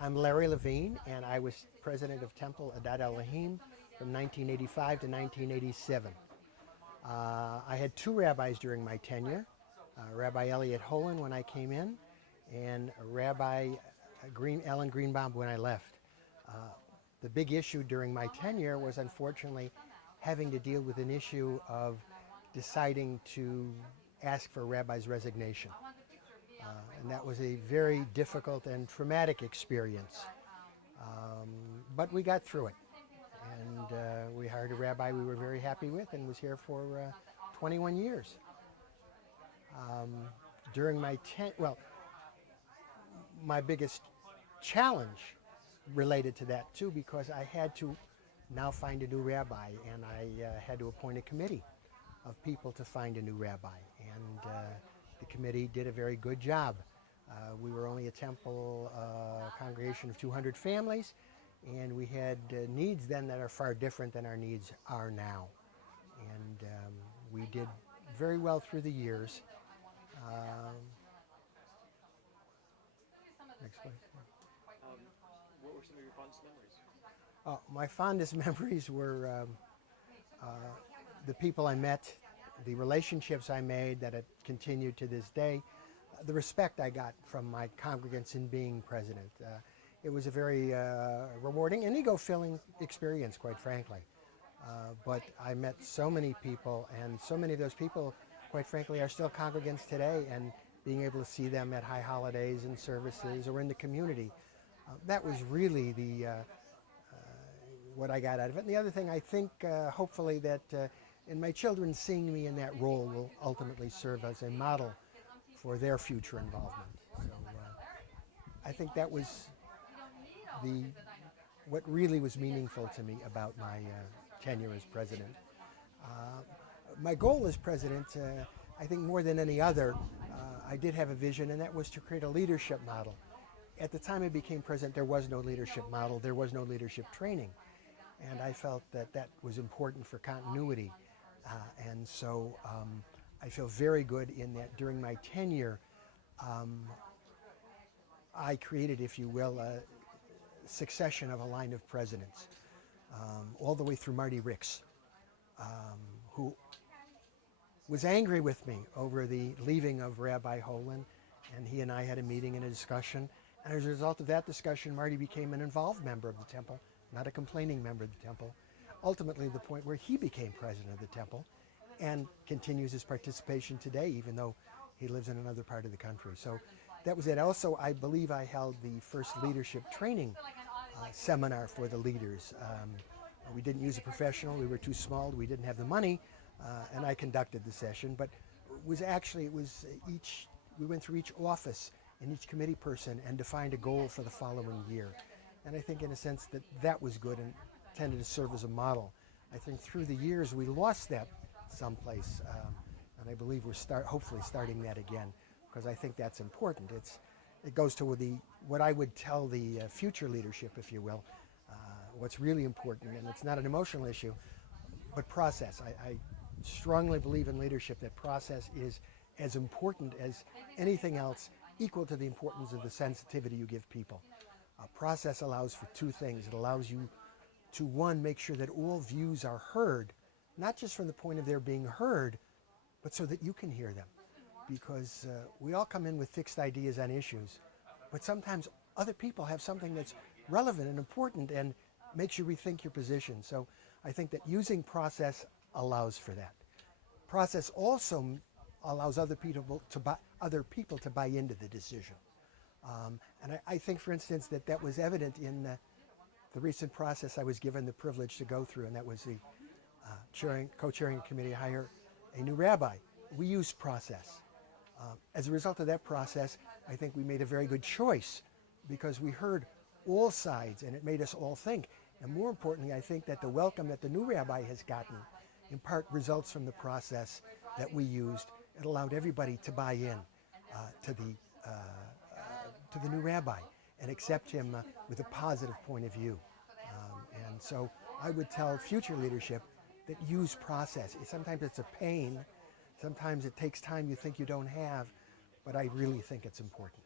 I'm Larry Levine, and I was president of Temple Adat Elohim from 1985 to 1987. I had two rabbis during my tenure, Rabbi Elliot Holen when I came in, and Rabbi Ellen Greenbaum when I left. The big issue during my tenure was unfortunately having to deal with an issue of deciding to ask for a rabbi's resignation. And that was a very difficult and traumatic experience. But we got through it. And we hired a rabbi we were very happy with and was here for 21 years. During my my biggest challenge related to that too, because I had to now find a new rabbi, and I had to appoint a committee of people to find a new rabbi. And the committee did a very good job. We were only a temple congregation of 200 families, and we had needs then that are far different than our needs are now. And we did very well through the years. Next slide. What were some of your fondest memories? My fondest memories were the people I met, the relationships I made that have continued to this day, the respect I got from my congregants in being president. It was a very rewarding and ego-filling experience, quite frankly. But I met so many people, and so many of those people, quite frankly, are still congregants today, and being able to see them at high holidays and services or in the community, that was really the what I got out of it. And the other thing, I think, hopefully, that and my children seeing me in that role will ultimately serve as a model for their future involvement. So I think that was what really was meaningful to me about my tenure as president. My goal as president, I think more than any other, I did have a vision, and that was to create a leadership model. At the time I became president, there was no leadership model, there was no leadership training. And I felt that that was important for continuity. And so I feel very good in that during my tenure, I created, if you will, a succession of a line of presidents, all the way through Marty Ricks, who was angry with me over the leaving of Rabbi Holen, and he and I had a meeting and a discussion. And as a result of that discussion, Marty became an involved member of the temple, not a complaining member of the temple, ultimately the point where he became president of the temple and continues his participation today, even though he lives in another part of the country. So that was it. Also, I believe I held the first leadership training seminar for the leaders. We didn't use a professional. We were too small. We didn't have the money, and I conducted the session. But we went through each office and each committee person and defined a goal for the following year. And I think in a sense that was good and tended to serve as a model. I think through the years we lost that someplace, and I believe we're hopefully starting that again, because I think that's important. It goes to what I would tell the future leadership, if you will, what's really important, and it's not an emotional issue, but process. I strongly believe in leadership that process is as important as anything else, equal to the importance of the sensitivity you give people. Process allows for two things. It allows you to, one, make sure that all views are heard, not just from the point of their being heard, but so that you can hear them. Because we all come in with fixed ideas on issues, but sometimes other people have something that's relevant and important and makes you rethink your position. So I think that using process allows for that. Process also allows other people to buy into the decision. And I think, for instance, that was evident in the recent process I was given the privilege to go through, and that was the co-chairing committee to hire a new rabbi. We used process. As a result of that process, I think we made a very good choice, because we heard all sides and it made us all think. And more importantly, I think that the welcome that the new rabbi has gotten in part results from the process that we used. It allowed everybody to buy in to the new rabbi and accept him with a positive point of view. And so I would tell future leadership that use process. Sometimes it's a pain. Sometimes it takes time you think you don't have, but I really think it's important.